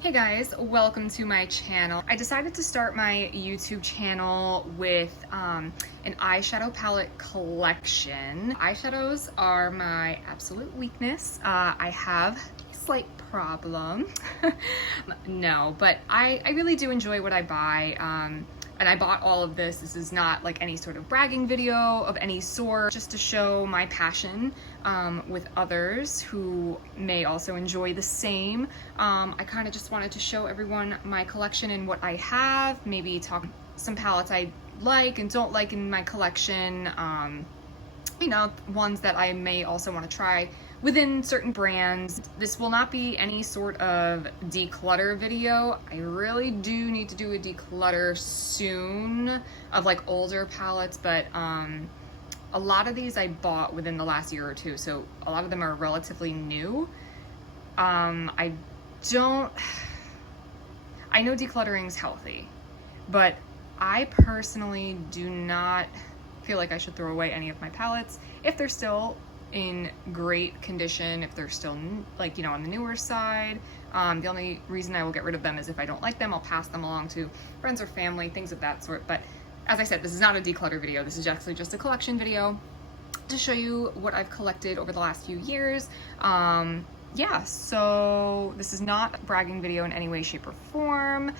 Hey guys, welcome to my channel. I decided to start my YouTube channel with an eyeshadow palette collection. Eyeshadows are my absolute weakness. I have a slight problem. No, but I really do enjoy what I buy. And I bought all of this. This is not like any sort of bragging video of any sort, just to show my passion with others who may also enjoy the same. I kind of just wanted to show everyone my collection and what I have, maybe talk some palettes I like and don't like in my collection, you know, ones that I may also want to try within certain brands. This will not be any sort of declutter video. I really do need to do a declutter soon of like older palettes, but a lot of these I bought within the last year or two, so a lot of them are relatively new. I know decluttering is healthy, but I personally do not feel like I should throw away any of my palettes if they're still in great condition, if they're still like, you know, on the newer side. The only reason I will get rid of them is if I don't like them. I'll pass them along to friends or family, things of that sort. But as I said, this is not a declutter video. This is actually just a collection video to show you what I've collected over the last few years. Yeah, so this is not a bragging video in any way, shape, or form.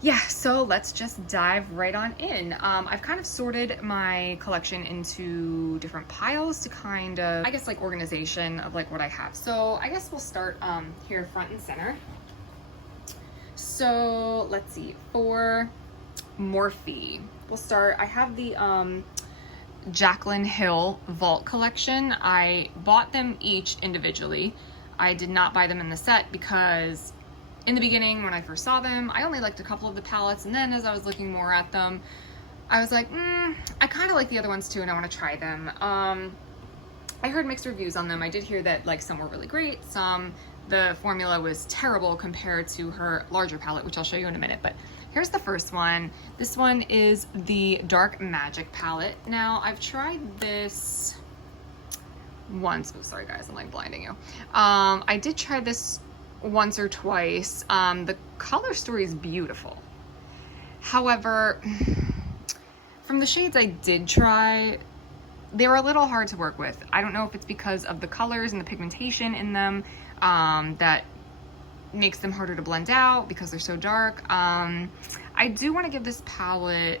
Yeah, so let's just dive right on in. I've kind of sorted my collection into different piles to kind of, I guess, like organization of like what I have. So I guess we'll start here front and center. So let's see, for Morphe, we'll start. I have the Jaclyn Hill Vault collection. I bought them each individually. I did not buy them in the set because in the beginning, when I first saw them, I only liked a couple of the palettes, and then as I was looking more at them, I was like, I kind of like the other ones too, and I want to try them. I heard mixed reviews on them. I did hear that like some were really great, the formula was terrible compared to her larger palette, which I'll show you in a minute. But here's the first one. This one is the Dark Magic palette. Now, I've tried this once. Oh, sorry guys, I'm like blinding you. I did try this once or twice. The color story is beautiful. However, from the shades I did try, they were a little hard to work with. I don't know if it's because of the colors and the pigmentation in them that makes them harder to blend out because they're so dark. I do want to give this palette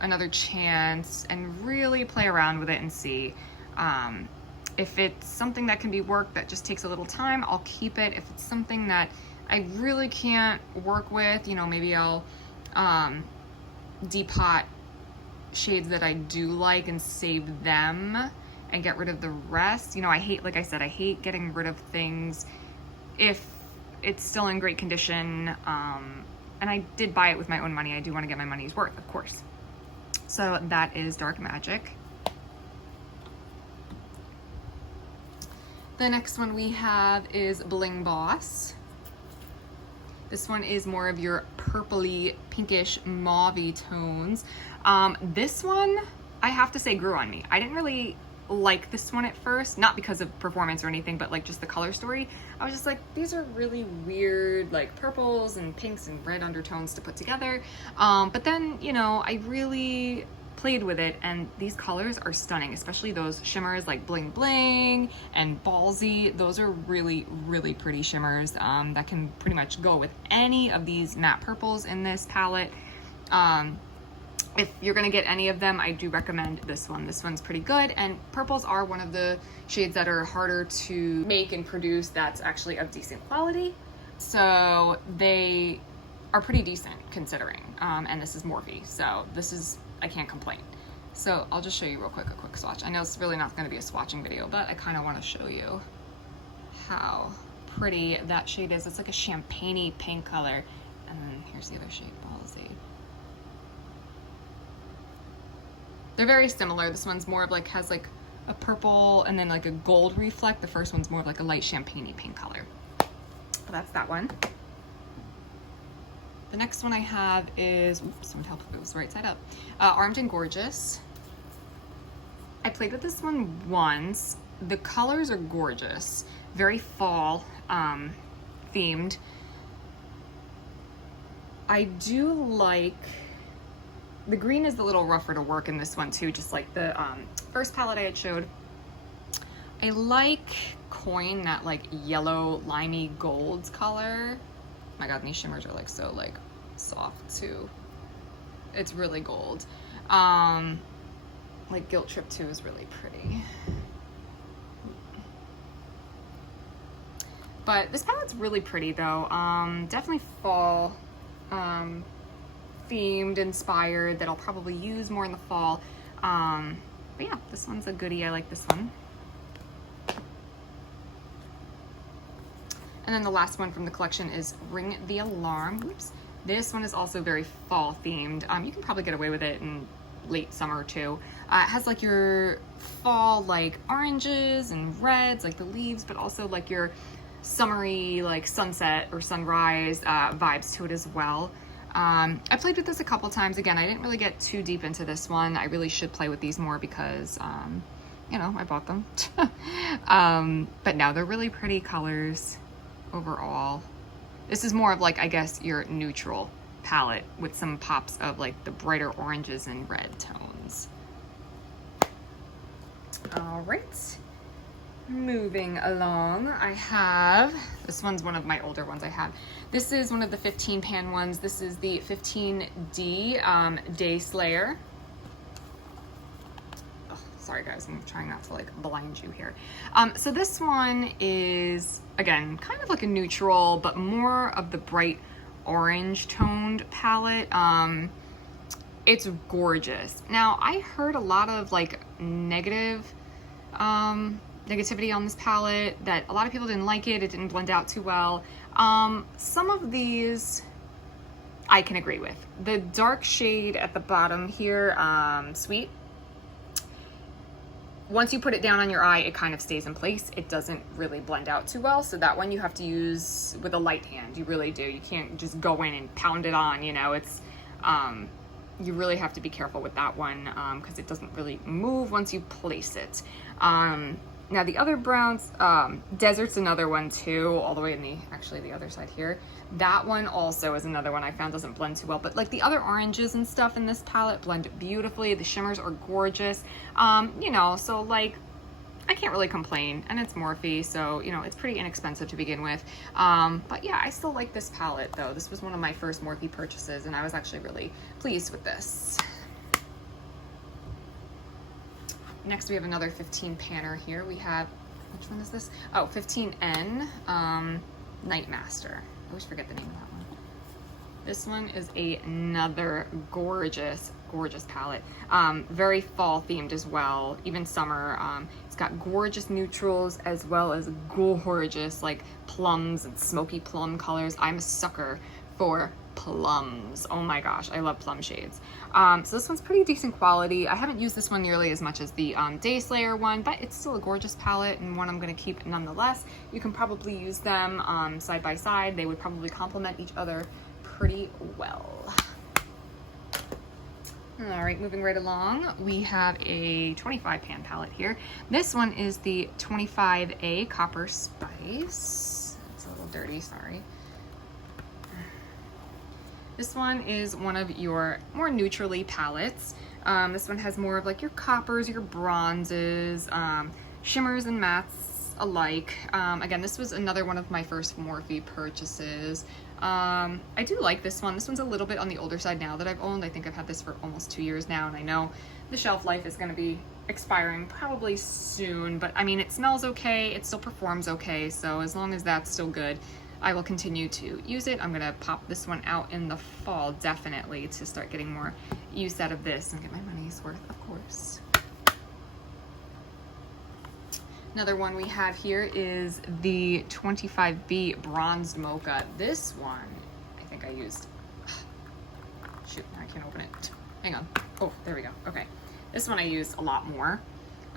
another chance and really play around with it and see. If it's something that can be worked that just takes a little time, I'll keep it. If it's something that I really can't work with, you know, maybe I'll depot shades that I do like and save them and get rid of the rest. You know, I hate, like I said, I hate getting rid of things if it's still in great condition. And I did buy it with my own money. I do want to get my money's worth, of course. So that is Dark Magic. The next one we have is Bling Boss. This one is more of your purpley, pinkish, mauve-y tones. This one, I have to say, grew on me. I didn't really like this one at first, not because of performance or anything, but like just the color story. I was just like, these are really weird, like purples and pinks and red undertones to put together. But then, you know, I really played with it, and these colors are stunning, especially those shimmers like Bling Bling and Ballsy. Those are really, really pretty shimmers that can pretty much go with any of these matte purples in this palette. If you're gonna get any of them, I do recommend this one. This one's pretty good, and purples are one of the shades that are harder to make and produce that's actually of decent quality. So they are pretty decent considering, and this is Morphe, so this is, I can't complain. So I'll just show you real quick, a quick swatch. I know it's really not gonna be a swatching video, but I kind of want to show you how pretty that shade is. It's like a champagne-y pink color. And then here's the other shade, Ballsy. They're very similar. This one's more of like, has like a purple and then like a gold reflect. The first one's more of like a light champagne-y pink color. So that's that one. The next one I have is, oops, someone help if it was right side up. Armed and Gorgeous. I played with this one once. The colors are gorgeous, very fall. themed. I do like, the green is a little rougher to work in this one too, just like the first palette I had showed. I like Coin, that like yellow limey gold color. Oh my god, these shimmers are like so like soft too. It's really gold. Like Guilt Trip 2 is really pretty. But this palette's really pretty though. Definitely fall themed, inspired, that I'll probably use more in the fall. But yeah, this one's a goodie. I like this one. And then the last one from the collection is Ring the Alarm. Oops. This one is also very fall themed. You can probably get away with it in late summer too. It has like your fall like oranges and reds, like the leaves, but also like your summery like sunset or sunrise vibes to it as well. I played with this a couple times. Again, I didn't really get too deep into this one. I really should play with these more because you know, I bought them. But now they're really pretty colors overall. This is more of like, I guess, your neutral palette with some pops of like the brighter oranges and red tones. All right, moving along, I have, this one's one of my older ones I have. This is one of the 15 pan ones. This is the 15D Day Slayer. Sorry guys, I'm trying not to like blind you here. So this one is, again, kind of like a neutral, but more of the bright orange toned palette. It's gorgeous. Now, I heard a lot of like negativity on this palette, that a lot of people didn't like it. It didn't blend out too well. Some of these I can agree with. The dark shade at the bottom here, Sweet, once you put it down on your eye, it kind of stays in place. It doesn't really blend out too well. So that one you have to use with a light hand. You really do. You can't just go in and pound it on, you know. It's, you really have to be careful with that one because it doesn't really move once you place it. Now the other browns, Desert's another one too, all the way in the, actually the other side here. That one also is another one I found doesn't blend too well, but like the other oranges and stuff in this palette blend beautifully. The shimmers are gorgeous. You know, so like, I can't really complain, and it's Morphe, so, you know, it's pretty inexpensive to begin with. But yeah, I still like this palette though. This was one of my first Morphe purchases, and I was actually really pleased with this. Next, we have another 15 panner here. We have, which one is this? Oh, 15N Nightmaster. I always forget the name of that one. This one is another gorgeous, gorgeous palette. Very fall themed as well, even summer. It's got gorgeous neutrals as well as gorgeous like plums and smoky plum colors. I'm a sucker for plums. Oh my gosh, I love plum shades. So this one's pretty decent quality. I haven't used this one nearly as much as the Day Slayer one, but it's still a gorgeous palette and one I'm going to keep nonetheless. You can probably use them side by side. They would probably complement each other pretty well. All right, moving right along, we have a 25 pan palette here. This one is the 25A Copper Spice. It's a little dirty, sorry. This one is one of your more neutrally palettes. This one has more of like your coppers, your bronzes, shimmers and mattes alike. Again, this was another one of my first Morphe purchases. I do like this one. This one's a little bit on the older side now that I've owned. I think I've had this for almost 2 years now, and I know the shelf life is going to be expiring probably soon, but I mean, it smells okay, it still performs okay, so as long as that's still good, I will continue to use it. I'm gonna pop this one out in the fall, definitely, to start getting more use out of this and get my money's worth, of course. Another one we have here is the 25B Bronzed Mocha. This one, I think I used, shoot, I can't open it. Hang on. Oh, there we go. Okay. This one I used a lot more.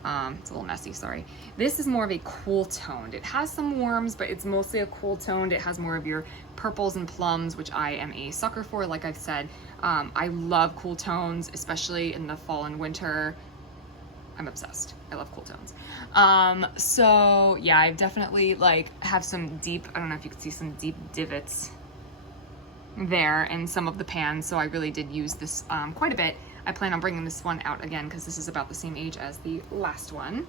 It's a little messy, sorry. This is more of a cool toned. It has some warms, but it's mostly a cool toned. It has more of your purples and plums, which I am a sucker for. Like I've said, I love cool tones, especially in the fall and winter. I'm obsessed. I love cool tones. So yeah, I definitely like have some deep, I don't know if you can see some deep divots there in some of the pans. So I really did use this quite a bit. I plan on bringing this one out again because this is about the same age as the last one.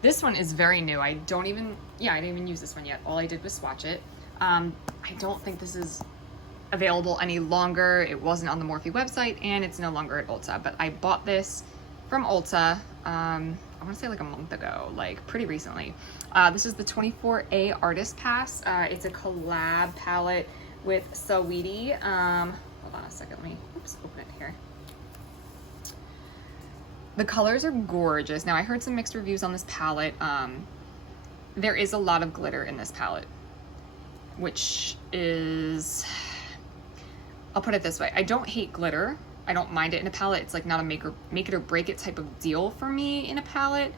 This one is very new. I didn't even use this one yet. All I did was swatch it. I don't think this is available any longer. It wasn't on the Morphe website and it's no longer at Ulta, but I bought this from Ulta, I want to say like a month ago, like pretty recently. This is the 24A Artist Pass. It's a collab palette with Saweetie. Hold on a second, let me, open it here. The colors are gorgeous. Now I heard some mixed reviews on this palette. There is a lot of glitter in this palette, which is, I'll put it this way. I don't hate glitter. I don't mind it in a palette. It's like not a make it or break it type of deal for me in a palette,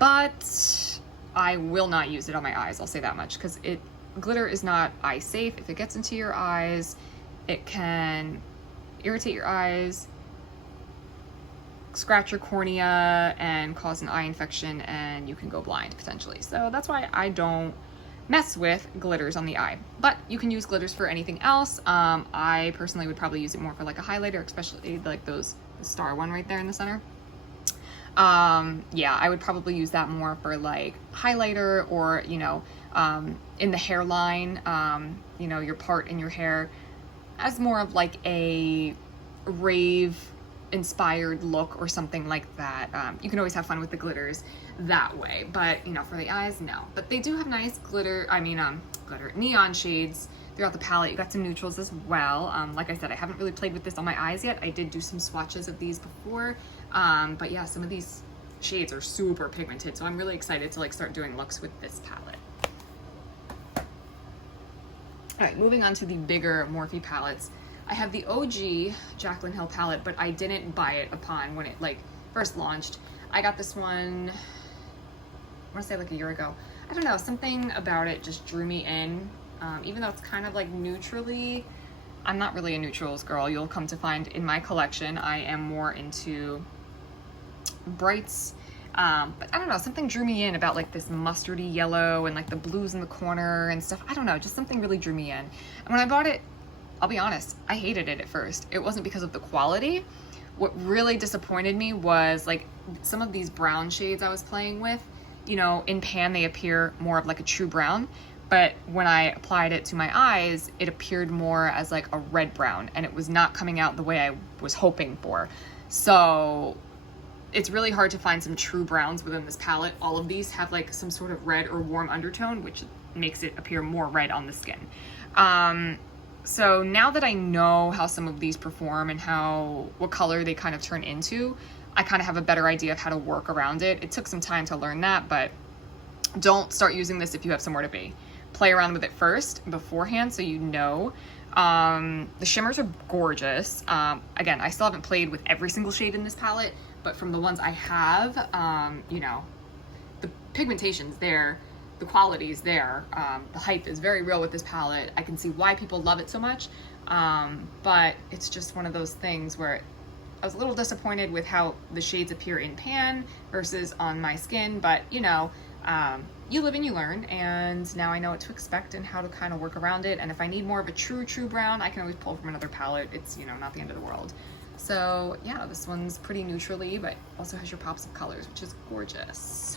but I will not use it on my eyes. I'll say that much, because glitter is not eye safe. If it gets into your eyes, it can irritate your eyes, scratch your cornea, and cause an eye infection, and you can go blind potentially. So that's why I don't mess with glitters on the eye, but you can use glitters for anything else. I personally would probably use it more for like a highlighter, especially like the star one right there in the center. Yeah, I would probably use that more for like highlighter, or you know, in the hairline, you know, your part in your hair, as more of like a rave inspired look or something like that. You can always have fun with the glitters that way, but you know, for the eyes, no. But they do have nice neon shades throughout the palette. You got some neutrals as well. Like I said, I haven't really played with this on my eyes yet. I did do some swatches of these before, but yeah, some of these shades are super pigmented, so I'm really excited to like start doing looks with this palette. All right, moving on to the bigger Morphe palettes. I have the OG Jaclyn Hill palette, but I didn't buy it upon when it like first launched. I got this one, I want to say like a year ago. I don't know, something about it just drew me in. Even though it's kind of like neutrally, I'm not really a neutrals girl. You'll come to find in my collection, I am more into brights. But I don't know, something drew me in about like this mustardy yellow and like the blues in the corner and stuff. I don't know, just something really drew me in. And when I bought it, I'll be honest, I hated it at first. It wasn't because of the quality. What really disappointed me was like some of these brown shades I was playing with, you know, in pan they appear more of like a true brown, but when I applied it to my eyes, it appeared more as like a red brown, and it was not coming out the way I was hoping for. So it's really hard to find some true browns within this palette. All of these have like some sort of red or warm undertone, which makes it appear more red on the skin. So now that I know how some of these perform and what color they kind of turn into, I kind of have a better idea of how to work around it. It took some time to learn that, but don't start using this if you have somewhere to be. Play around with it first beforehand so you know. The shimmers are gorgeous. Again, I still haven't played with every single shade in this palette, but from the ones I have, you know, the pigmentation's there. The quality is there. The hype is very real with this palette. I can see why people love it so much, but it's just one of those things where I was a little disappointed with how the shades appear in pan versus on my skin, but you know, you live and you learn, and now I know what to expect and how to kind of work around it. And if I need more of a true brown, I can always pull from another palette. It's, you know, not the end of the world. So yeah, this one's pretty neutrally, but also has your pops of colors, which is gorgeous.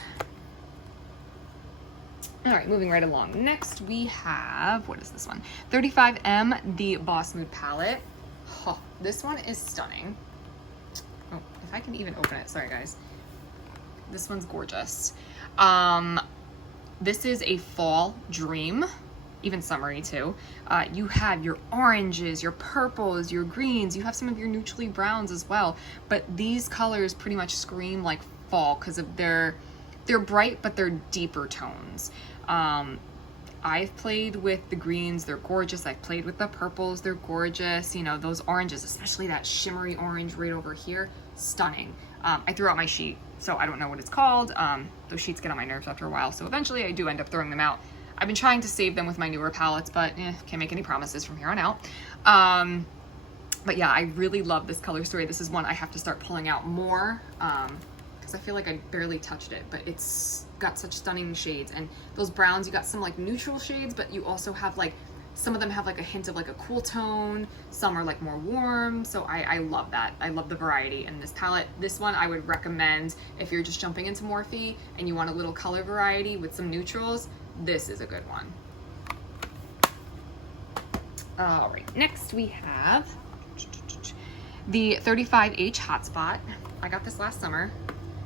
All right, moving right along. Next we have, what is this one? 35M, the Boss Mood palette. Oh, this one is stunning. Oh, if I can even open it, sorry guys. This one's gorgeous. This is a fall dream, even summery too. You have your oranges, your purples, your greens, you have some of your neutrally browns as well, but these colors pretty much scream like fall because of they're bright, but they're deeper tones. I've played with the greens, they're gorgeous. I've played with the purples, they're gorgeous. You know, those oranges, especially that shimmery orange right over here, stunning. I threw out my sheet, so I don't know what it's called. Those sheets get on my nerves after a while, so eventually I do end up throwing them out. I've been trying to save them with my newer palettes, but can't make any promises from here on out. But yeah, I really love this color story. This is one I have to start pulling out more because I feel like I barely touched it, but it's got such stunning shades. And those browns, you got some like neutral shades, but you also have like, some of them have like a hint of like a cool tone. Some are like more warm. So I love that. I love the variety in this palette. This one I would recommend if you're just jumping into Morphe and you want a little color variety with some neutrals. This is a good one. All right, next we have the 35H Hotspot. I got this last summer,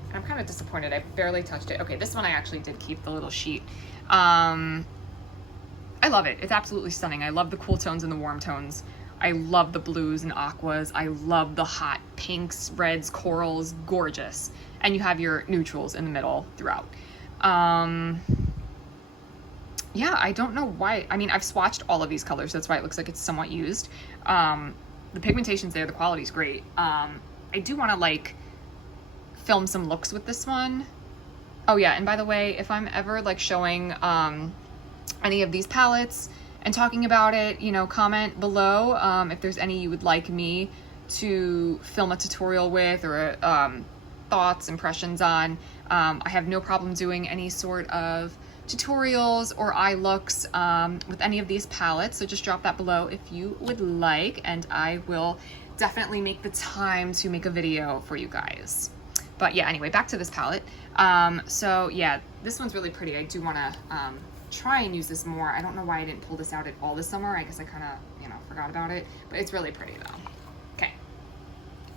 and I'm kind of disappointed. I barely touched it. Okay, this one I actually did keep the little sheet. I love it. It's absolutely stunning. I love the cool tones and the warm tones. I love the blues and aquas. I love the hot pinks, reds, corals, gorgeous. And you have your neutrals in the middle throughout. Yeah, I don't know why. I mean, I've swatched all of these colors. That's why it looks like it's somewhat used. The pigmentation's there. The quality's great. I do want to like film some looks with this one. Oh yeah, and by the way, if I'm ever like showing any of these palettes and talking about it, you know, comment below if there's any you would like me to film a tutorial with, or thoughts, impressions on. I have no problem doing any sort of tutorials or eye looks with any of these palettes, so just drop that below if you would like, and I will definitely make the time to make a video for you guys. But yeah, anyway, back to this palette. So yeah, this one's really pretty. I do want to try and use this more. I don't know why I didn't pull this out at all this summer. I guess I kind of, you know, forgot about it, but it's really pretty though. Okay,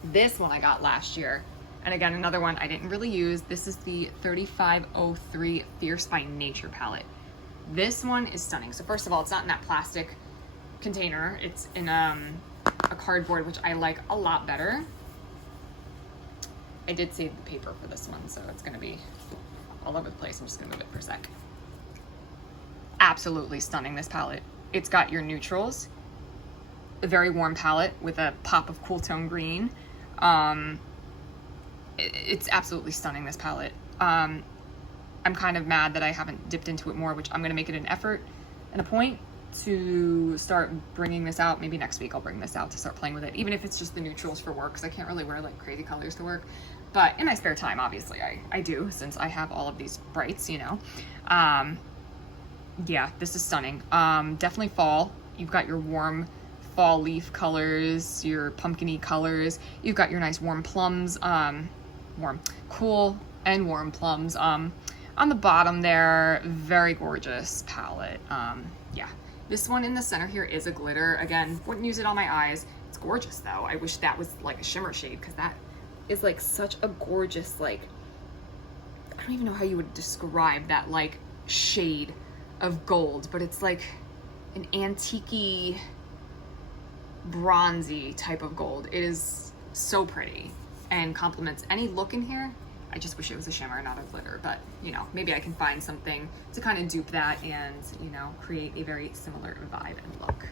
this one I got last year. And again, another one I didn't really use. This is the 3503 Fierce by Nature palette. This one is stunning. So first of all, it's not in that plastic container. It's in a cardboard, which I like a lot better. I did save the paper for this one, so it's gonna be all over the place. I'm just gonna move it for a sec. Absolutely stunning, this palette. It's got your neutrals, a very warm palette with a pop of cool tone green. It's absolutely stunning, this palette. I'm kind of mad that I haven't dipped into it more, which I'm gonna make it an effort and a point to start bringing this out. Maybe next week I'll bring this out to start playing with it, even if it's just the neutrals for work, because I can't really wear like crazy colors to work. But in my spare time, obviously I do, since I have all of these brights, you know. Yeah, this is stunning. Definitely fall. You've got your warm fall leaf colors, your pumpkin-y colors. You've got your nice warm plums, cool and warm plums on the bottom there. Very gorgeous palette. Yeah, this one in the center here is a glitter. Again, wouldn't use it on my eyes. It's gorgeous though. I wish that was like a shimmer shade, because that is like such a gorgeous, like, I don't even know how you would describe that like shade of gold, but it's like an antique-y, bronzy type of gold. It is so pretty and complements any look in here. I just wish it was a shimmer, not a glitter, but you know, maybe I can find something to kind of dupe that and, you know, create a very similar vibe and look.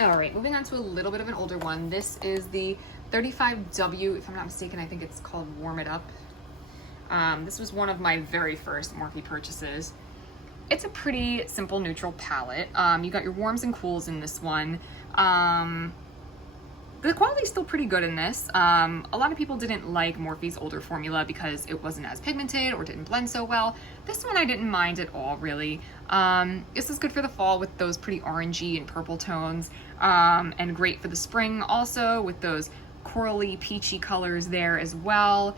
All right, moving on to a little bit of an older one. This is the 35W, if I'm not mistaken, I think it's called Warm It Up. This was one of my very first Morphe purchases. It's a pretty simple neutral palette. You got your warms and cools in this one. The quality's still pretty good in this. A lot of people didn't like Morphe's older formula because it wasn't as pigmented or didn't blend so well. This one I didn't mind at all, really. This is good for the fall with those pretty orangey and purple tones, and great for the spring also with those corally, peachy colors there as well.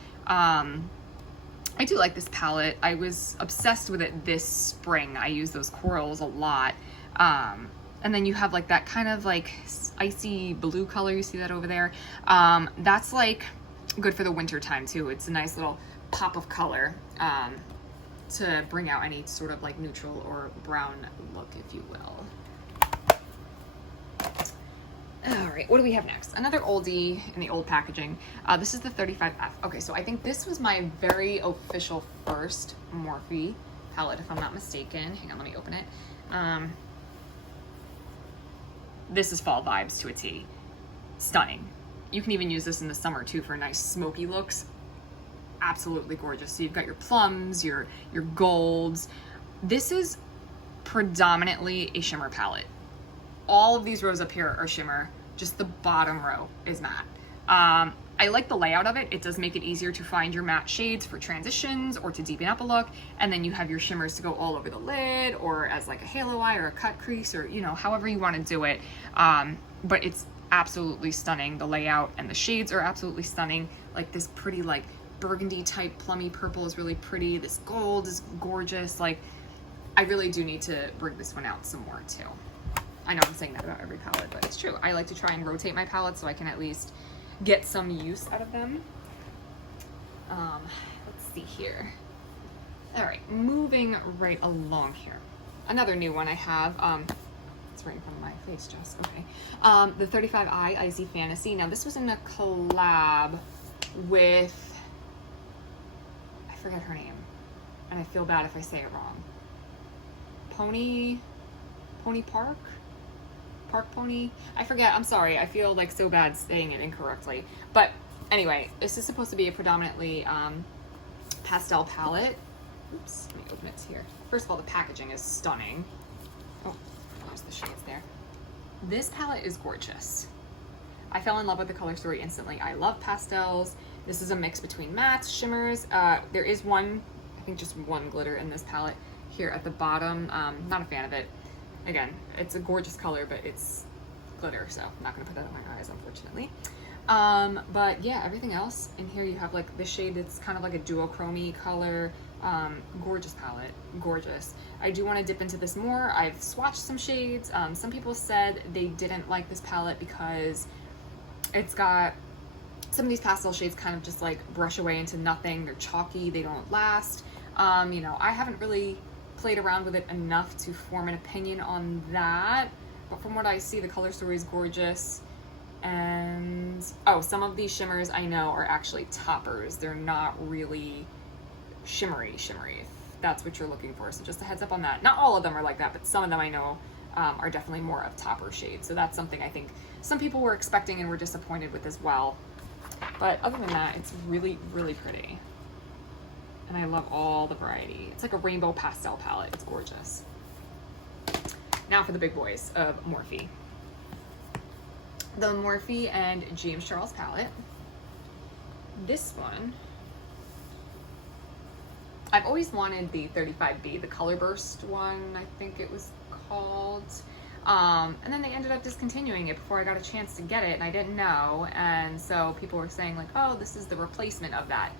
I do like this palette. I was obsessed with it this spring. I use those corals a lot. And then you have like that kind of like icy blue color. You see that over there? That's like good for the winter time too. It's a nice little pop of color to bring out any sort of like neutral or brown look, if you will. All right, what do we have next? Another oldie in the old packaging. This is the 35F. Okay, so I think this was my very official first Morphe palette, if I'm not mistaken. Hang on, let me open it. This is fall vibes to a T. Stunning. You can even use this in the summer too for nice smoky looks. Absolutely gorgeous. So you've got your plums, your golds. This is predominantly a shimmer palette. All of these rows up here are shimmer. just the bottom row is matte. I like the layout of it. It does make it easier to find your matte shades for transitions or to deepen up a look. And then you have your shimmers to go all over the lid or as like a halo eye or a cut crease or, you know, however you want to do it. But it's absolutely stunning. The layout and the shades are absolutely stunning. Like this pretty like burgundy type plummy purple is really pretty. This gold is gorgeous. Like I really do need to bring this one out some more too. I know I'm saying that about every palette, but it's true. I like to try and rotate my palettes so I can at least get some use out of them. Let's see here. All right, moving right along here. Another new one I have. It's right in front of my face, Jess. Okay. The 35i Icy Fantasy. Now this was in a collab with, I forget her name, and I feel bad if I say it wrong. Pony Park Pony? I forget, I'm sorry. I feel like so bad saying it incorrectly. But anyway, this is supposed to be a predominantly pastel palette. Oops, let me open it here. First of all, the packaging is stunning. Oh, there's the shades there. This palette is gorgeous. I fell in love with the color story instantly. I love pastels. This is a mix between mattes, shimmers. There is one, I think just one glitter in this palette here at the bottom. Not a fan of it. Again, it's a gorgeous color, but it's glitter, so I'm not gonna put that on my eyes, unfortunately. But yeah, everything else in here, you have like this shade that's kind of like a duochrome color. Gorgeous palette, gorgeous. I do want to dip into this more. I've swatched some shades. Some people said they didn't like this palette because it's got some of these pastel shades kind of just like brush away into nothing. They're chalky, they don't last. You know, I haven't really played around with it enough to form an opinion on that, but from what I see, the color story is gorgeous. And oh, some of these shimmers I know are actually toppers. They're not really shimmery, if that's what you're looking for. So just a heads up on that. Not all of them are like that, but some of them I know are definitely more of topper shades. So that's something I think some people were expecting and were disappointed with as well. But other than that, it's really, really pretty. And I love all the variety. It's like a rainbow pastel palette. It's gorgeous. Now for the big boys of Morphe. The Morphe and James Charles palette. This one, I've always wanted the 35B, the Color Burst one, I think it was called. And then they ended up discontinuing it before I got a chance to get it, and I didn't know. And so people were saying like, oh, this is the replacement of that.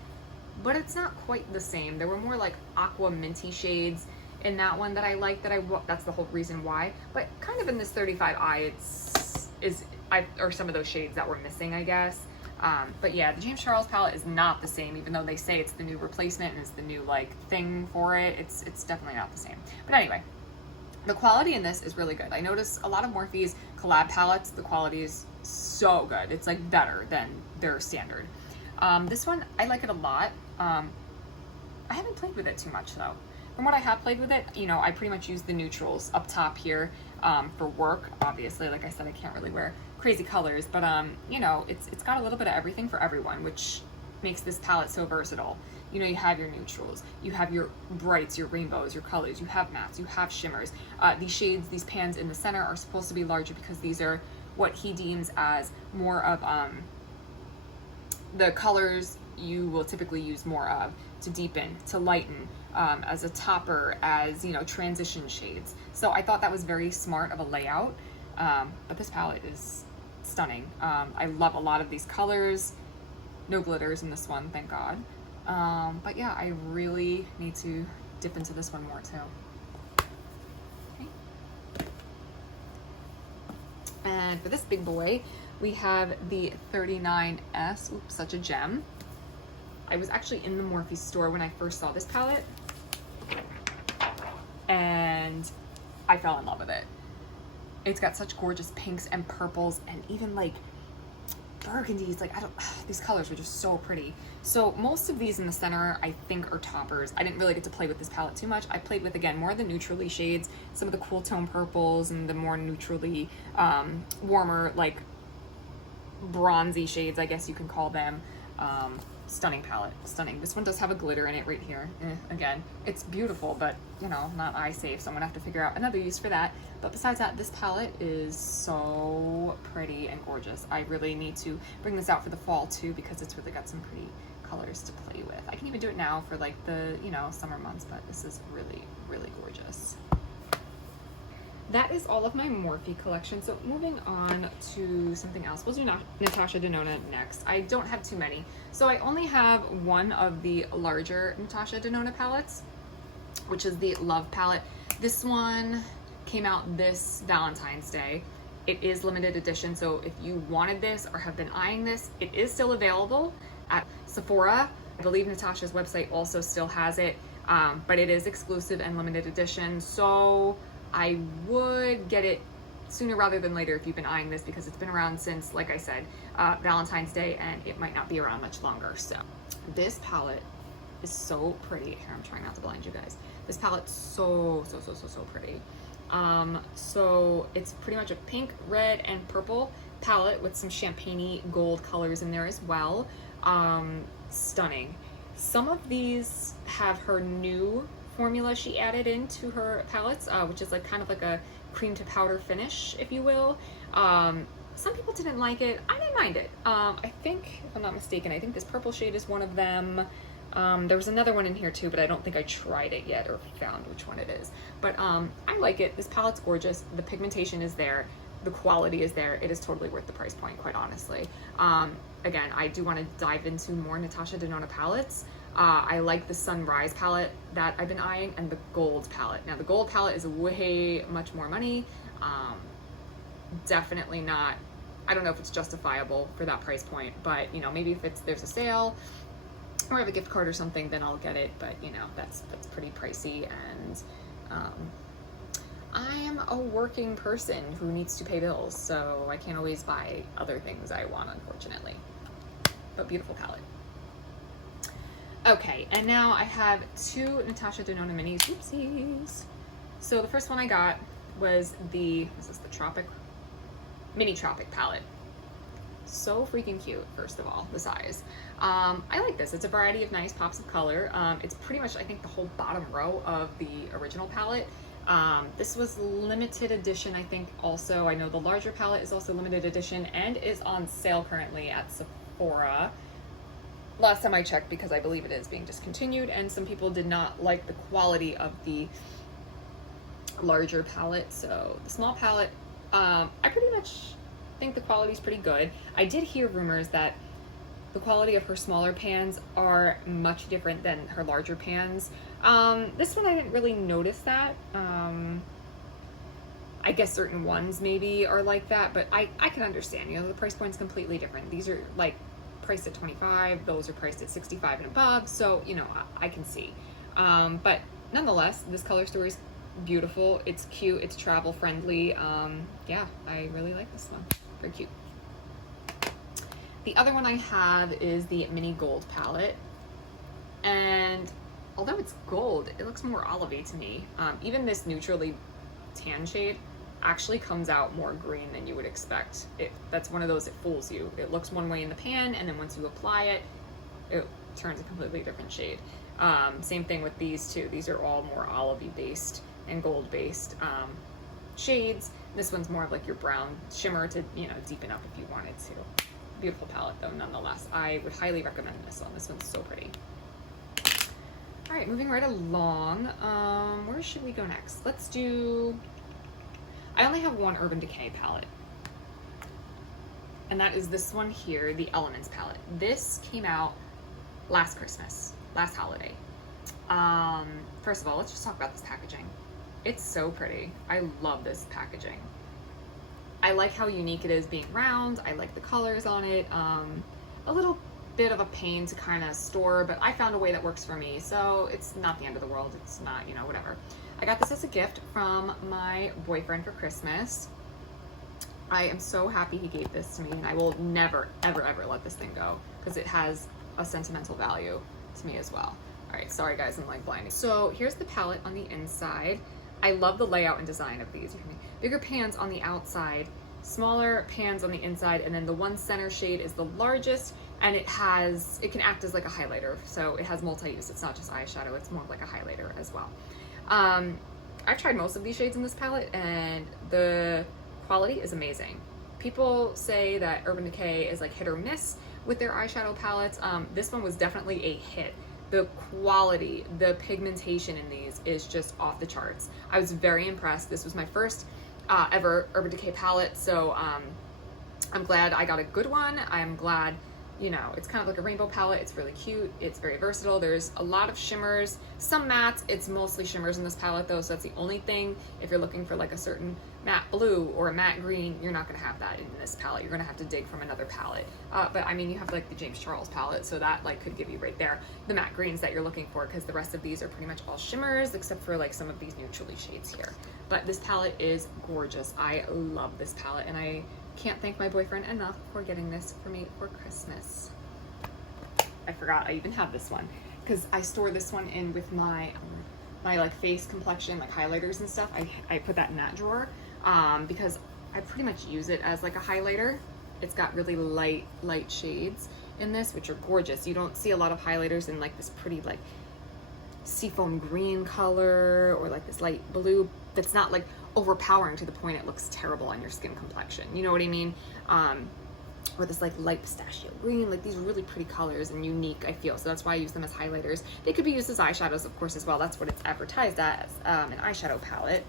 But it's not quite the same. There were more like aqua minty shades in that one that I like, that's the whole reason why. But kind of in this 35i, or some of those shades that were missing, I guess. But yeah, the James Charles palette is not the same, even though they say it's the new replacement and it's the new like thing for it. It's definitely not the same. But anyway, the quality in this is really good. I notice a lot of Morphe's collab palettes, the quality is so good. It's like better than their standard. This one, I like it a lot. I haven't played with it too much though. From what I have played with it, you know, I pretty much use the neutrals up top here for work. Obviously, like I said, I can't really wear crazy colors, but you know, it's got a little bit of everything for everyone, which makes this palette so versatile. You know, you have your neutrals, you have your brights, your rainbows, your colors, you have mattes, you have shimmers. These shades, these pans in the center are supposed to be larger because these are what he deems as more of the colors you will typically use more of to deepen, to lighten, as a topper, as, you know, transition shades. So I thought that was very smart of a layout. But this palette is stunning. I love a lot of these colors. No glitters in this one, thank God. But yeah, I really need to dip into this one more too. Okay. And for this big boy, we have the 39S. Oops, such a gem. I was actually in the Morphe store when I first saw this palette, and I fell in love with it. It's got such gorgeous pinks and purples and even like burgundies. Like, these colors are just so pretty. So most of these in the center I think are toppers. I didn't really get to play with this palette too much. I played with, again, more of the neutrally shades, some of the cool tone purples and the more neutrally warmer, like bronzy shades, I guess you can call them. Stunning palette, stunning. This one does have a glitter in it right here. Again, it's beautiful, but you know, not eye safe, so I'm gonna have to figure out another use for that. But besides that, this palette is so pretty and gorgeous. I really need to bring this out for the fall too, because it's really got some pretty colors to play with. I can even do it now for like the, you know, summer months, but this is really, really gorgeous. That is all of my Morphe collection. So moving on to something else. We'll do Natasha Denona next. I don't have too many. So I only have one of the larger Natasha Denona palettes, which is the Love palette. This one came out this Valentine's Day. It is limited edition, so if you wanted this or have been eyeing this, it is still available at Sephora. I believe Natasha's website also still has it, but it is exclusive and limited edition. So I would get it sooner rather than later if you've been eyeing this, because it's been around since, like I said, Valentine's Day, and it might not be around much longer. So this palette is so pretty. Here, I'm trying not to blind you guys. This palette's so pretty. So it's pretty much a pink, red, and purple palette with some champagne-y gold colors in there as well. Stunning. Some of these have her new formula she added into her palettes, which is like kind of like a cream to powder finish, if you will. Some people didn't like it. I didn't mind it. I think, if I'm not mistaken, I think this purple shade is one of them. There was another one in here too, but I don't think I tried it yet or found which one it is. But I like it. This palette's gorgeous. The pigmentation is there. The quality is there. It is totally worth the price point, quite honestly. Again, I do want to dive into more Natasha Denona palettes. I like the Sunrise palette that I've been eyeing, and the Gold palette. Now the Gold palette is way much more money. Definitely not, I don't know if it's justifiable for that price point, but you know, maybe if there's a sale or I have a gift card or something, then I'll get it. But you know, that's pretty pricey, and I am a working person who needs to pay bills, so I can't always buy other things I want, unfortunately. But beautiful palette. Okay, and now I have two Natasha Denona Minis. Oopsies. So the first one I got was the Mini Tropic palette. So freaking cute, first of all, the size. I like this. It's a variety of nice pops of color. It's pretty much, I think, the whole bottom row of the original palette. This was limited edition, I think, also. I know the larger palette is also limited edition and is on sale currently at Sephora. Last time I checked, because I believe it is being discontinued, and some people did not like the quality of the larger palette. So the small palette, I pretty much think the quality is pretty good. I did hear rumors that the quality of her smaller pans are much different than her larger pans. This one I didn't really notice that. I guess certain ones maybe are like that, but I can understand, you know, the price point's completely different. These are like priced at $25, those are priced at $65 and above, so you know, I can see. But nonetheless, this color story is beautiful. It's cute, it's travel friendly. Yeah, I really like this one. Very cute. The other one I have is the Mini Gold palette, and although it's gold, it looks more olivey to me. Even this neutrally tan shade actually comes out more green than you would expect. That's one of those, it fools you. It looks one way in the pan, and then once you apply it, it turns a completely different shade. Same thing with these two. These are all more olivey based and gold based shades. This one's more of like your brown shimmer to, you know, deepen up if you wanted to. Beautiful palette though, nonetheless. I would highly recommend this one. This one's so pretty. All right, moving right along. Where should we go next? Let's do, I only have one Urban Decay palette, and that is this one here, the Elements palette. This came out last Christmas, last holiday. First of all, let's just talk about this packaging. It's so pretty. I love this packaging. I like how unique it is being round. I like the colors on it. A little bit of a pain to kind of store, but I found a way that works for me, so it's not the end of the world. It's not, you know, whatever. I got this as a gift from my boyfriend for Christmas. I am so happy he gave this to me, and I will never, ever, ever let this thing go, because it has a sentimental value to me as well. All right, sorry guys, I'm like blinding. So here's the palette on the inside. I love the layout and design of these. Bigger pans on the outside, smaller pans on the inside, and then the one center shade is the largest. and it can act as like a highlighter. So it has multi-use. It's not just eyeshadow, it's more like a highlighter as well. I've tried most of these shades in this palette and the quality is amazing. People say that Urban Decay is like hit or miss with their eyeshadow palettes. This one was definitely a hit. The quality, the pigmentation in these is just off the charts. I was very impressed. This was my first ever Urban Decay palette, so I'm glad I got a good one. I'm glad, you know, it's kind of like a rainbow palette. It's really cute. It's very versatile. There's a lot of shimmers, some mattes. It's mostly shimmers in this palette though, so that's the only thing. If you're looking for like a certain matte blue or a matte green, you're not going to have that in this palette. You're going to have to dig from another palette. But I mean, you have like the James Charles palette, so that like could give you right there the matte greens that you're looking for, because the rest of these are pretty much all shimmers except for like some of these neutrally shades here. But this palette is gorgeous. I love this palette, and I can't thank my boyfriend enough for getting this for me for Christmas. I forgot I even have this one, because I store this one in with my like face complexion, like highlighters and stuff. I put that in that drawer because I pretty much use it as like a highlighter. It's got really light shades in this, which are gorgeous. You don't see a lot of highlighters in like this pretty like seafoam green color or like this light blue that's not like overpowering to the point it looks terrible on your skin complexion. You know what I mean? Or this like light pistachio green, like these really pretty colors and unique, I feel. So that's why I use them as highlighters. They could be used as eyeshadows, of course, as well. That's what it's advertised as, an eyeshadow palette.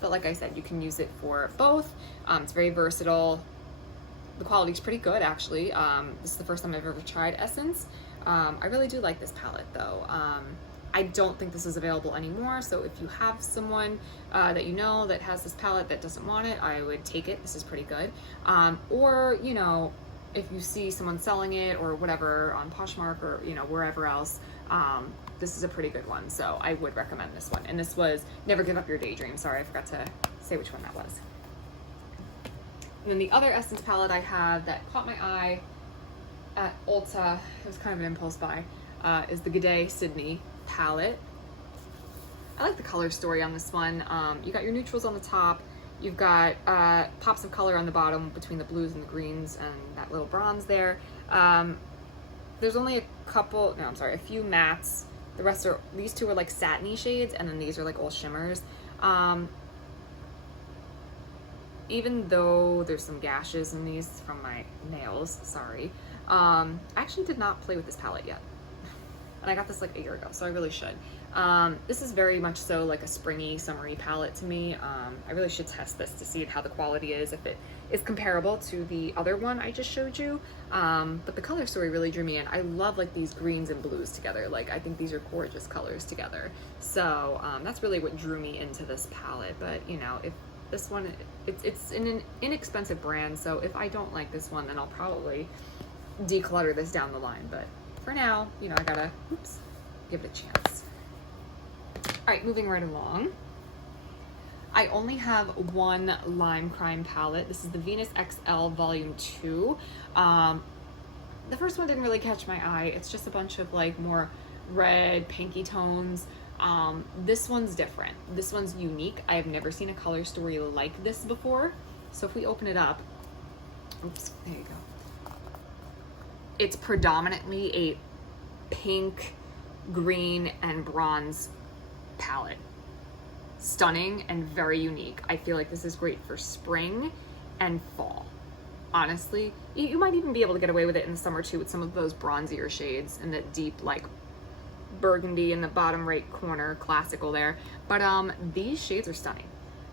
But like I said, you can use it for both. It's very versatile. The quality is pretty good, actually. This is the first time I've ever tried Essence. I really do like this palette, though. I don't think this is available anymore, so if you have someone that you know that has this palette that doesn't want it, I would take it. This is pretty good. Or, you know, if you see someone selling it or whatever on Poshmark or, you know, wherever else, this is a pretty good one, so I would recommend this one. And this was Never Give Up Your Daydream. Sorry, I forgot to say which one that was. And then the other Essence palette I have that caught my eye at Ulta, it was kind of an impulse buy, is the Decay Sydney palette. I like the color story on this one. You got your neutrals on the top, you've got pops of color on the bottom between the blues and the greens and that little bronze there. There's only a few mattes. The rest are, these two are like satiny shades, and then these are like all shimmers. Even though there's some gashes in these from my nails, sorry. I actually did not play with this palette yet. And I got this like a year ago, so I really should. This is very much so like a springy, summery palette to me. I really should test this to see how the quality is, if it is comparable to the other one I just showed you. But the color story really drew me in. I love like these greens and blues together. Like, I think these are gorgeous colors together. So that's really what drew me into this palette. But you know, if this one, it's an inexpensive brand, so if I don't like this one, then I'll probably declutter this down the line. But for now, you know, I gotta, give it a chance. All right, moving right along. I only have one Lime Crime palette. This is the Venus XL Volume 2. The first one didn't really catch my eye. It's just a bunch of like more red, pinky tones. This one's different. This one's unique. I have never seen a color story like this before. So if we open it up, there you go. It's predominantly a pink, green, and bronze palette. Stunning and very unique. I feel like this is great for spring and fall. Honestly, you might even be able to get away with it in the summer too, with some of those bronzier shades and that deep like burgundy in the bottom right corner, classical there. But these shades are stunning.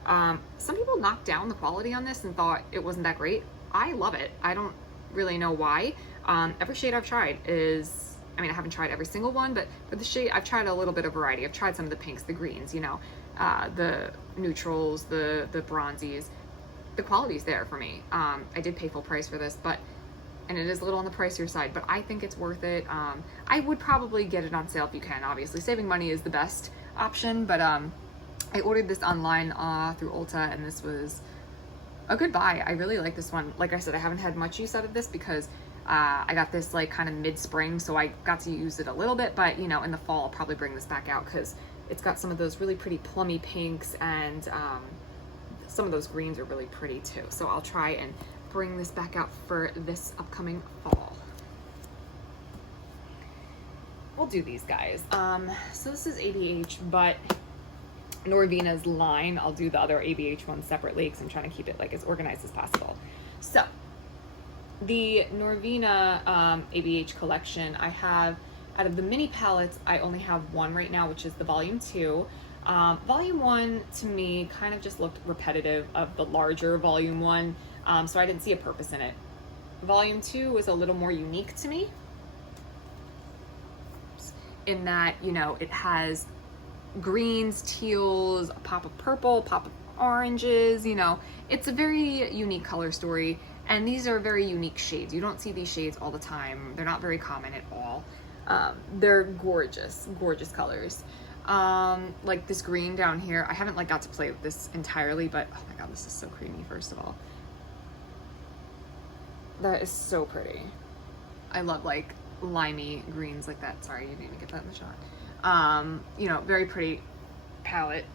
Some people knocked down the quality on this and thought it wasn't that great. I love it. I don't really know why. Every shade I've tried is, I mean, I haven't tried every single one, but for the shade, I've tried a little bit of variety. I've tried some of the pinks, the greens, you know, the neutrals, the bronzies. The quality's there for me. I did pay full price for this, and it is a little on the pricier side, but I think it's worth it. I would probably get it on sale if you can, obviously. Saving money is the best option, but I ordered this online through Ulta, and this was a good buy. I really like this one. Like I said, I haven't had much use out of this because I got this like kind of mid-spring, so I got to use it a little bit, but you know, in the fall I'll probably bring this back out because it's got some of those really pretty plummy pinks, and some of those greens are really pretty too. So I'll try and bring this back out for this upcoming fall. we'll do these guys. So this is ABH, but Norvina's line. I'll do the other ABH ones separately because I'm trying to keep it like as organized as possible. So the Norvina ABH collection, I have, out of the mini palettes, I only have one right now, which is the volume 2. Volume 1 to me kind of just looked repetitive of the larger volume 1, so I didn't see a purpose in it. Volume 2 was a little more unique to me in that, you know, it has greens, teals, a pop of purple, a pop of oranges, you know, it's a very unique color story, and these are very unique shades. You don't see these shades all the time. They're not very common at all. They're gorgeous, gorgeous colors. Like this green down here, I haven't like got to play with this entirely, but oh my god, this is so creamy. First of all, that is so pretty. I love like limey greens like that. Sorry, you didn't even get that in the shot. You know, very pretty palette.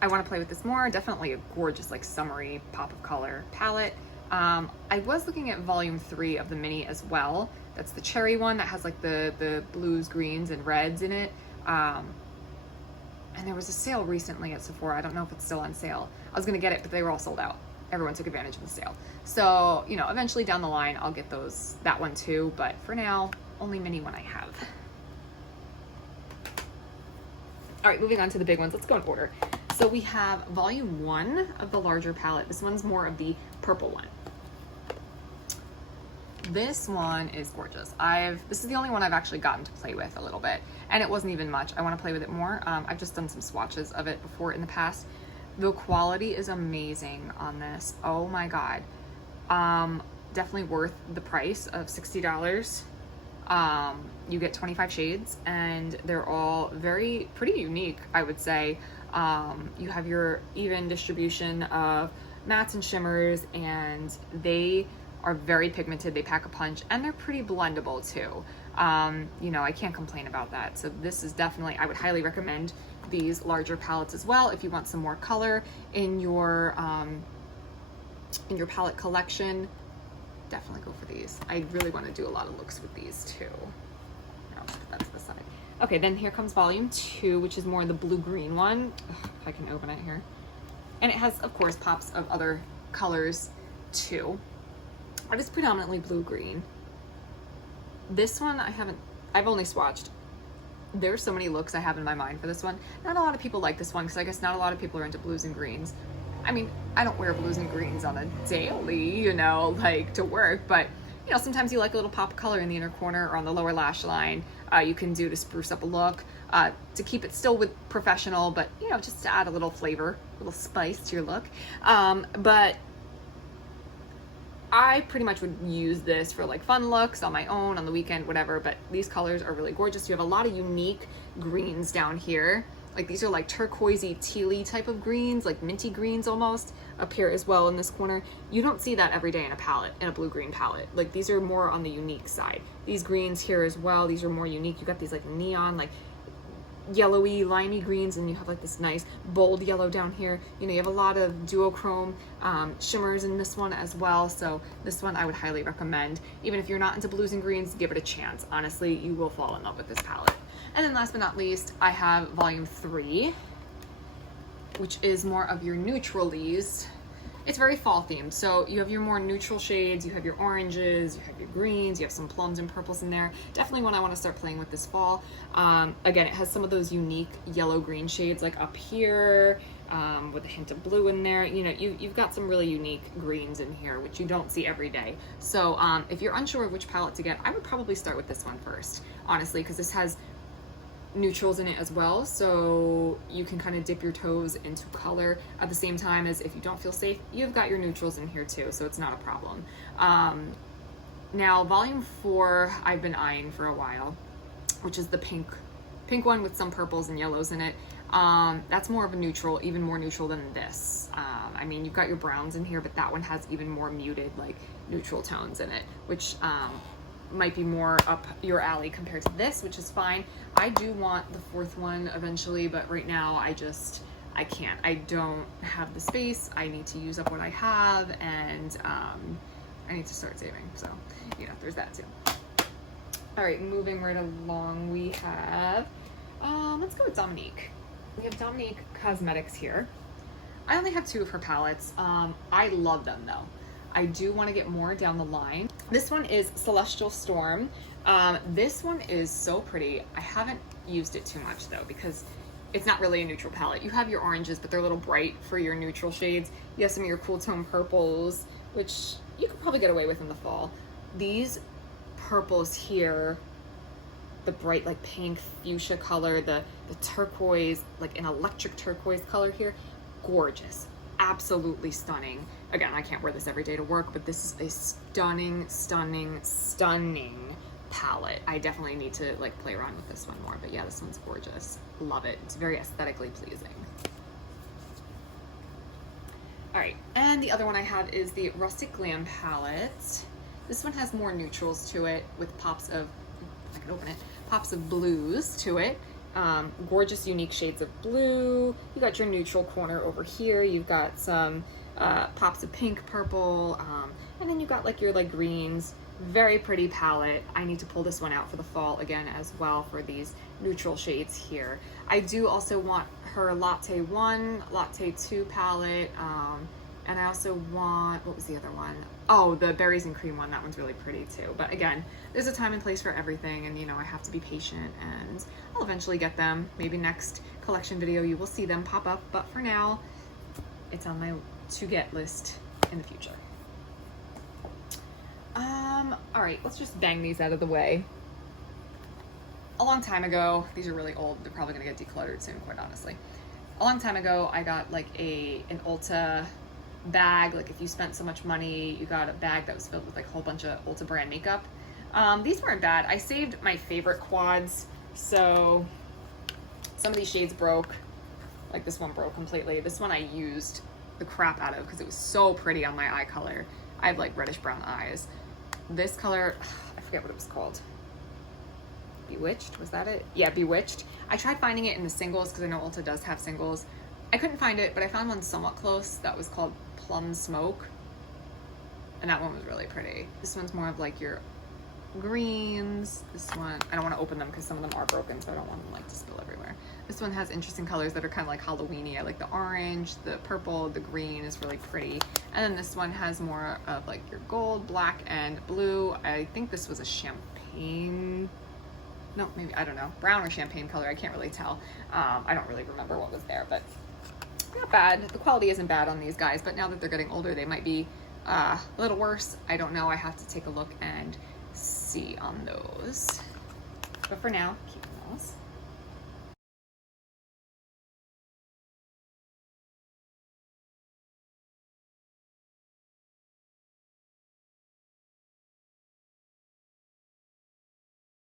I want to play with this more. Definitely a gorgeous like summery pop of color palette. I was looking at volume 3 of the mini as well. That's the cherry one that has like the blues, greens, and reds in it. And there was a sale recently at Sephora. I don't know if it's still on sale. I was gonna get it, but they were all sold out. Everyone took advantage of the sale. So, you know, eventually down the line, I'll get that one too. But for now, only mini one I have. All right, moving on to the big ones. Let's go in order. So we have volume 1 of the larger palette. This one's more of the purple one. This one is gorgeous. This is the only one I've actually gotten to play with a little bit, and it wasn't even much. I want to play with it more. I've just done some swatches of it before in the past. The quality is amazing on this. Oh my god. Definitely worth the price of $60. You get 25 shades, and they're all pretty unique, I would say. You have your even distribution of mattes and shimmers, and they are very pigmented. They pack a punch, and they're pretty blendable too. You know, I can't complain about that. So this is definitely, I would highly recommend these larger palettes as well if you want some more color in your palette collection. Definitely go for these. I really want to do a lot of looks with these too. I'll put that to the side. Okay, then here comes volume 2, which is more the blue-green one. Ugh, if I can open it here. And it has, of course, pops of other colors too. It is predominantly blue-green. This one I've only swatched. There's so many looks I have in my mind for this one. Not a lot of people like this one because I guess not a lot of people are into blues and greens. I mean, I don't wear blues and greens on a daily, you know, like to work, but you know, sometimes you like a little pop of color in the inner corner or on the lower lash line. You can do to spruce up a look, to keep it still with professional, but you know, just to add a little flavor, a little spice to your look. But I pretty much would use this for like fun looks on my own, on the weekend, whatever, but these colors are really gorgeous. You have a lot of unique greens down here. Like these are like turquoisey, tealy type of greens, like minty greens almost, up here as well in this corner. You don't see that every day in a palette, in a blue-green palette. Like these are more on the unique side. These greens here as well, these are more unique. You got these like neon, like yellowy, limey greens, and you have like this nice bold yellow down here. You know, you have a lot of duochrome shimmers in this one as well. So this one I would highly recommend. Even if you're not into blues and greens, give it a chance. Honestly, you will fall in love with this palette. And then last but not least, I have volume 3, which is more of your neutralies. It's very fall themed. So you have your more neutral shades, you have your oranges, you have your greens, you have some plums and purples in there. Definitely one I want to start playing with this fall. Again, it has some of those unique yellow-green shades like up here, with a hint of blue in there. You know, you've got some really unique greens in here, which you don't see every day. So if you're unsure of which palette to get, I would probably start with this one first, honestly, because this has neutrals in it as well, so you can kind of dip your toes into color at the same time as if you don't feel safe, you've got your neutrals in here too, so it's not a problem. Now volume 4 I've been eyeing for a while, which is the pink one with some purples and yellows in it. That's more of a neutral, even more neutral than this. I mean, you've got your browns in here, but that one has even more muted like neutral tones in it, which might be more up your alley compared to this, which is fine. I do want the 4th one eventually, but right now I can't. I don't have the space. I need to use up what I have, and I need to start saving. So, you know, there's that too. All right, moving right along, we have, let's go with Dominique. We have Dominique Cosmetics here. I only have 2 of her palettes. I love them though. I do want to get more down the line. This one is Celestial Storm. This one is so pretty. I haven't used it too much though because it's not really a neutral palette. You have your oranges, but they're a little bright for your neutral shades. You have some of your cool tone purples, which you could probably get away with in the fall. These purples here, the bright like pink fuchsia color, the turquoise, like an electric turquoise color here, gorgeous, absolutely stunning. Again, I can't wear this every day to work, but this is a stunning, stunning, stunning palette. I definitely need to like play around with this one more, but yeah, this one's gorgeous. Love it. It's very aesthetically pleasing. All right, and the other one I have is the Rustic Glam palette. This one has more neutrals to it with pops of, I can open it, pops of blues to it. Gorgeous, unique shades of blue. You got your neutral corner over here. You've got some pops of pink, purple, and then you got like your like greens. Very pretty palette. I need to pull this one out for the fall again as well for these neutral shades here. I do also want her Latte 1, Latte 2 palette, and I also want, what was the other one? Oh, the Berries and Cream one. That one's really pretty too. But again, there's a time and place for everything, and you know, I have to be patient, and I'll eventually get them. Maybe next collection video you will see them pop up, but for now, it's on my to-get list in the future. All right, let's just bang these out of the way. A long time ago, these are really old, they're probably gonna get decluttered soon, quite honestly. A long time ago, I got like an Ulta bag. Like if you spent so much money, you got a bag that was filled with like a whole bunch of Ulta brand makeup. These weren't bad. I saved my favorite quads, so some of these shades broke. Like this one broke completely. This one I used the crap out of because it was so pretty on my eye color. I have like reddish brown eyes. This color, I forget what it was called. Bewitched, was that it? Yeah, Bewitched. I tried finding it in the singles because I know Ulta does have singles. I couldn't find it, but I found one somewhat close that was called Plum Smoke. And that one was really pretty. This one's more of like your greens. This one, I don't want to open them because some of them are broken, so I don't want them like to spill everywhere. This one has interesting colors that are kind of like Halloween-y. I like the orange, the purple, the green is really pretty. And then this one has more of like your gold, black, and blue. I think this was a champagne, no, maybe, I don't know, brown or champagne color. I can't really tell. I don't really remember what was there, but not bad. The quality isn't bad on these guys, but now that they're getting older, they might be a little worse. I don't know. I have to take a look and see on those. But for now, keep those.